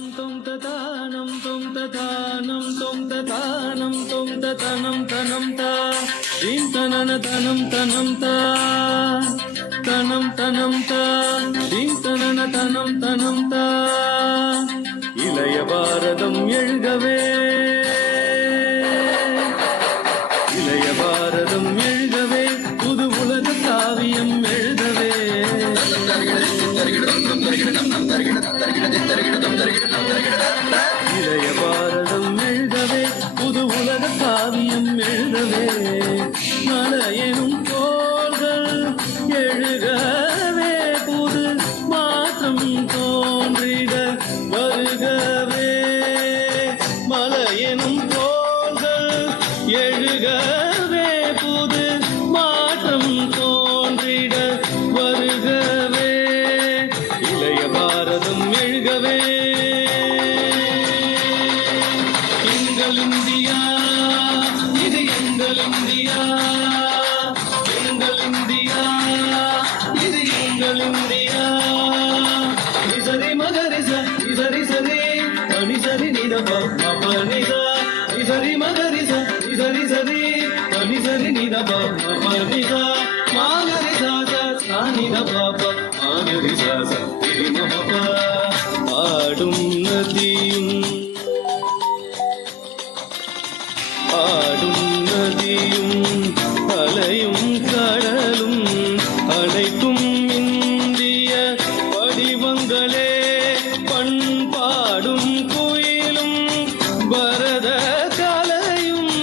Tom tatanam tom tatanam tom tatanam tom tatanam tanam ta dim tanana tanam tanam ta tanam tanam ta dim tanana tanam tanam ta இளைய பாரதம் எழுகவே இளைய பாரதம் எழுகவே புது உலக காவியம் எழுதவே இளைய பாரதம் எழுதவே புது உலக காவியம் எழுதவே மலையெனும் தோள்கள் எழுகவே புது மாற்றம் தோன்றிட வருகவே மலையெனும் தோள்கள் எழுகவே புது மாற்றம் தோன்றிட வருகவே இளைய பாரதம் எழுகவே எங்கள் இந்தியா இது எங்கள் இந்தியா எங்கள் இந்தியா இது எங்கள் இந்தியா நிசரி மகரிச நிசரி சரி அனிசரி நிதப மபனிச நிசரி மகரிச நிசரி சரி அனிசரி நிதப மபனிச மாகரிச சானிதப மாகரிச திரிமப ஆடும் நதியும் ஆடும் நதியும் அலையும் கடலும் அனைத்தும் இந்திய வடிவங்களே பண்பாடும் கோயிலும் பரத கலையும்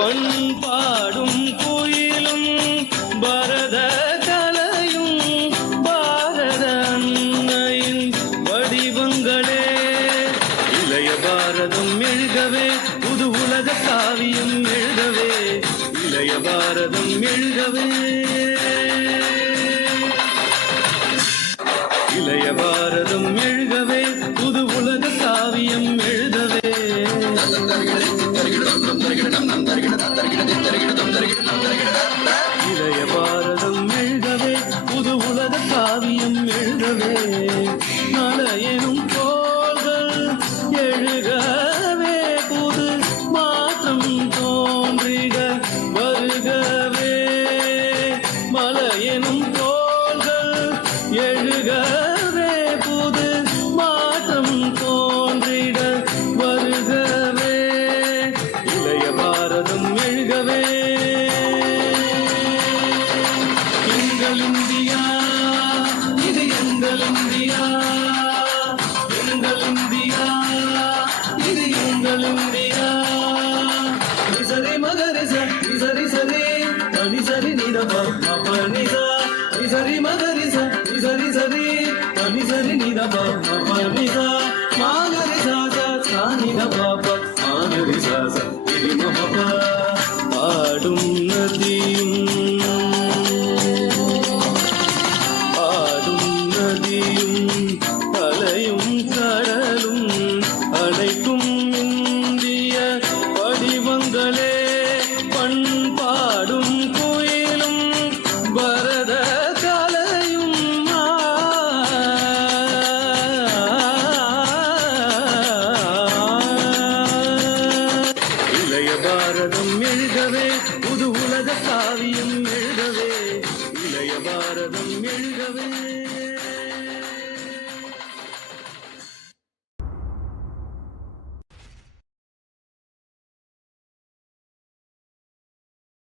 பண்பாடும் கோயிலும் பரத கலையும் பாரத அன்னையின் வடிவங்களே இளைய பாரதம் எழுகவே புது உலக காவியம் எழுதவே இளைய பாரதம் எழுதவே இளைய பாரதம் எழுகவே புது உலக காவியம் எழுதவே இளைய பாரதம் எழுதவே புது உலக காவியம் எழுதவே மலையெனும் தோள்கள் எழுகவே புது மாற்றம் தோன்றிட வருகவே மலையெனும் தோள்கள் எழுகவே புது மாற்றம் தோன்றிட வருகவே இளைய பாரதம் எழுகவே எங்கள் இந்தியா இது எங்கள் இந்தியா எங்கள் இந்தியா இது எங்கள் இந்தியா நிசரி மகரிச நிசரி சரி அனிசரி நிதப மபனிச நிசரி மகரிச நிசரி சரி அனிசரி நிதப மபனிச மாகரிச சானிதப மாகரிச திரிமப ஆடும் நதியும் ஆடும் நதியும் அலையும் கடலும் அனைத்தும் இந்திய வடிவங்களே பண்பாடும் கோயிலும் பரத கலையும் இளைய பாரதம் எழுதவே புது உலக காவியம் எழுதவே இளைய பாரதம் எழுதவே